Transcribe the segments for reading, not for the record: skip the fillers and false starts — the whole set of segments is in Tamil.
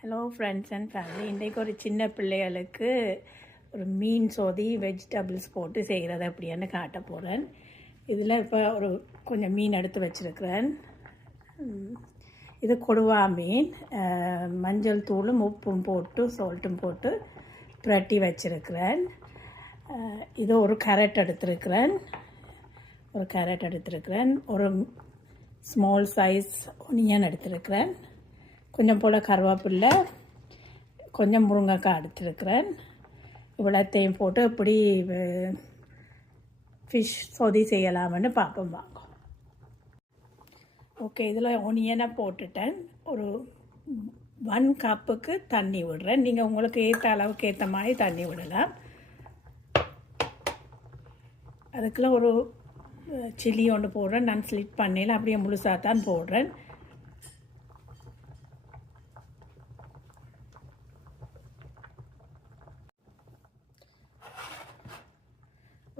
Hello friends and family. இன்றைக்கு ஒரு சின்ன பிள்ளைகளுக்கு ஒரு மீன் சோதி வெஜிடபிள்ஸ் போட்டு செய்கிறது அப்படின்னு காட்ட போகிறேன். இதில் இப்போ ஒரு கொஞ்சம் மீன் எடுத்து வச்சுருக்கிறேன். இது கொடுவா மீன். மஞ்சள் தூளும் உப்பும் போட்டு சால்ட்டும் போட்டு புரட்டி வச்சுருக்கிறேன். இது ஒரு கேரட் எடுத்துருக்கிறேன். ஒரு ஸ்மால் சைஸ் ஒனியன் எடுத்துருக்கிறேன். கொஞ்சம் போல் கருவேப்பில்லை, கொஞ்சம் முருங்கைக்காய் எடுத்துருக்கிறேன். இவ்வளோத்தையும் போட்டு இப்படி ஃபிஷ் சொதி செய்யலாம்னு பார்ப்போம் வாங்க. ஓகே, இதில் ஒனியனை போட்டுட்டேன். ஒரு 1 கப்புக்கு தண்ணி விடுறேன். நீங்கள் உங்களுக்கு ஏற்ற அளவுக்கு ஏற்ற மாதிரி தண்ணி விடலாம். அதுக்குள்ள ஒரு சில்லி ஒன்று போடுறேன். நான் ஸ்லிட் பண்ணல, அப்படியே முழுசாக தான் போடுறேன்.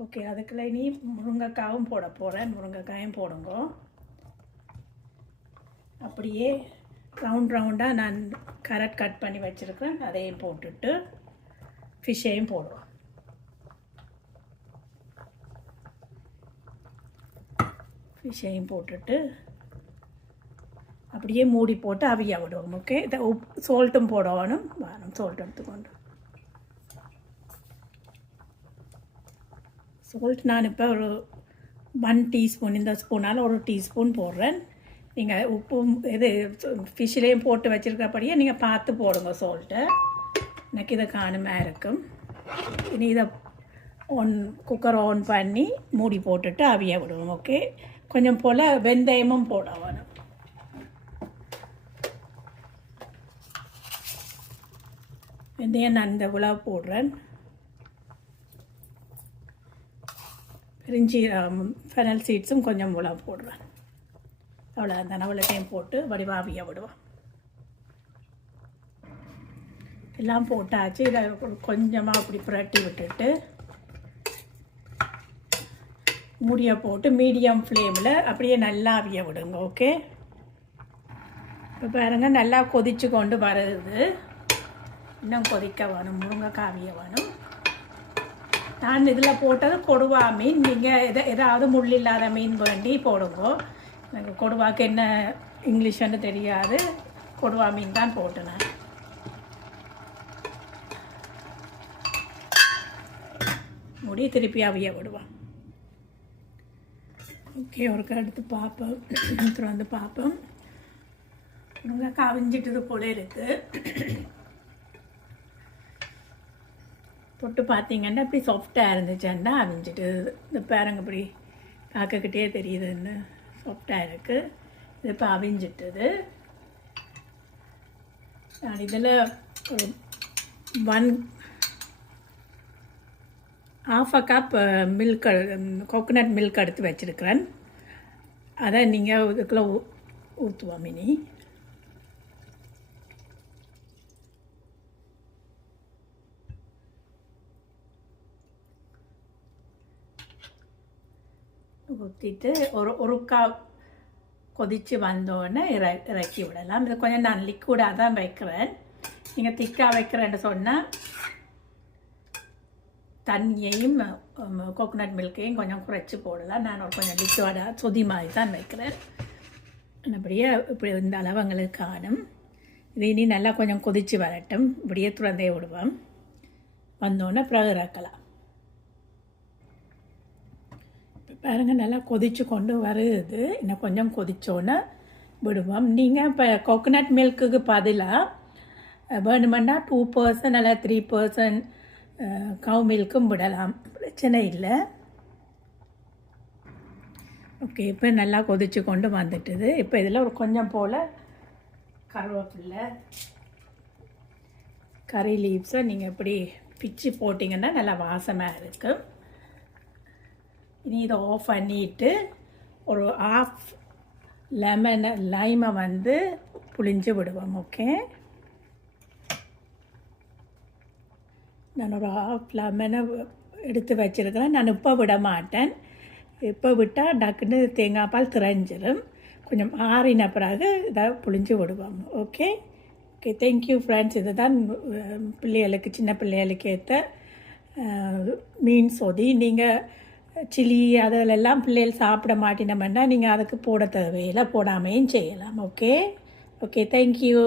ஓகே, அதுக்குள்ள நீ முருங்கைக்காயும் போட போகிறேன். முருங்கைக்காயும் போடுங்க. அப்படியே ரவுண்டாக நான் கேரட் கட் பண்ணி வச்சுருக்கிறேன். அதையும் போட்டுட்டு ஃபிஷ்ஷையும் போடுவோம். ஃபிஷ்ஷையும் போட்டுட்டு அப்படியே மூடி போட்டு அவிய விடுவோம். ஓகே, இதை சால்ட்டும் போடணும். சால்ட் எடுத்துக்கொண்டு சால்ட் நான் இப்போ ஒரு 1 டீஸ்பூன், இந்த ஸ்பூனால் ஒரு டீஸ்பூன் போடுறேன். நீங்கள் உப்பும் இது ஃபிஷ்லேயும் போட்டு வச்சுருக்கிறபடியே நீங்கள் பார்த்து போடுங்க சால்ட்டு. எனக்கு இதை காணுமாக இருக்கும். இனி இதை குக்கரை ஆன் பண்ணி மூடி போட்டுட்டு அவிய விடுவோம். ஓகே, கொஞ்சம் போல் வெந்தயமும் போட வேணும். வெந்தயம் நான் இந்த உலவு போடுறேன். பிரிஞ்சி ஃபெனல் சீட்ஸும் கொஞ்சம் உலவு போடுறேன். அவ்வளோ அந்த நவலத்தையும் போட்டு வடிவாவிய விடுவோம். எல்லாம் போட்டாச்சு. இதை கொஞ்சமாக அப்படி புரட்டி விட்டுட்டு மூடியை போட்டு மீடியம் ஃப்ளேமில் அப்படியே நல்லா அவிய விடுங்க. ஓகே, இப்போ பாருங்கள் நல்லா கொதிச்சு கொண்டு வருது. இன்னும் கொதிக்க வேணும், முருங்கைக்காய் அவிய வேணும். நான் இதில் போட்டது கொடுவா மீன். நீங்கள் ஏதாவது முள் இல்லாத மீன் வேண்டி போடுங்க. எனக்கு கொடுவாக்கு என்ன இங்கிலீஷ்ன்னு தெரியாது, கொடுவா மீன் தான் போட்டேன். முடி திருப்பி அவிய விடுவோம். ஓகே, ஒருக்கா எடுத்து பார்ப்போம். அப்புறம் வந்து பார்ப்போம். உங்க கவிஞ்சிட்டது போல இருக்குது. தொட்டு பார்த்தீங்கன்னா இப்படி சாஃப்டாக இருந்துச்சுன்னா அவிஞ்சிட்டு. இந்த பேரங்க இப்படி பார்க்கக்கிட்டே தெரியுதுன்னு சாஃப்டாக இருக்குது. இது இப்போ அவிஞ்சிட்டுது. நான் இதில் ஒரு 1/2 கப் மில்க், கோகோனட் மில்க் எடுத்து வச்சுருக்கிறேன். அதை நீங்கள் இதுக்குள்ளே ஊற்றுவோம். மினி ஊற்றிட்டு ஒரு கப் கொதித்து வந்தோடனே இறக்கி விடலாம். இது கொஞ்சம் நான் லிக்விடாக தான் வைக்கிறேன். நீங்கள் திக்காக வைக்கிறேன்னு சொன்னால் தண்ணியையும் கோகோனட் மில்கையும் கொஞ்சம் குறைச்சி போடலாம். நான் ஒரு கொஞ்சம் லிக்விடாக சொதி மாதிரி தான் வைக்கிறேன். அப்படியே இப்படி இந்த அளவங்களுக்கு காணும். இது இனி நல்லா கொஞ்சம் கொதித்து வரட்டும். இப்படியே துறந்தே விடுவோம். வந்தோடனே பிறகு இறக்கலாம். பாருங்கள் நல்லா கொதித்து கொண்டு வருது. இன்னும் கொஞ்சம் கொதித்தோன்னே விடுவோம். நீங்கள் இப்போ கோகோனட் மில்க்குக்கு பதிலாக வேணுமெண்டா 2% அல்ல 3% கவு மில்க்கும் விடலாம், பிரச்சனை இல்லை. ஓகே, இப்போ நல்லா கொதித்து கொண்டு வந்துட்டுது. இப்போ இதில் ஒரு கொஞ்சம் போல் கருவேப்பில்லை, கறி லீவ்ஸை நீங்கள் இப்படி பிச்சு போட்டிங்கன்னா நல்லா வாசமாக இருக்கும். இனி இதை ஆஃப் பண்ணிவிட்டு ஒரு 1/2 லைமை வந்து புளிஞ்சு விடுவோம். ஓகே, நான் ஒரு 1/2 லெமனை எடுத்து வச்சுருக்கிறேன். நான் இப்போ விட மாட்டேன். இப்போ விட்டால் டக்குன்னு தேங்காய் பால் திரைஞ்சிடும். கொஞ்சம் ஆறின பிறகு இதை புளிஞ்சு விடுவோம். Okay, okay thank you friends. இதுதான் பிள்ளைகளுக்கு சின்ன பிள்ளைகளுக்கு ஏற்ற மீன் சொதி. நீங்கள் சில்லி அதிலெல்லாம் பிள்ளைகள் சாப்பிட மாட்டினோம்னா நீங்கள் அதுக்கு போட தேவையில்லை, போடாமையும் செய்யலாம். Okay okay thank you.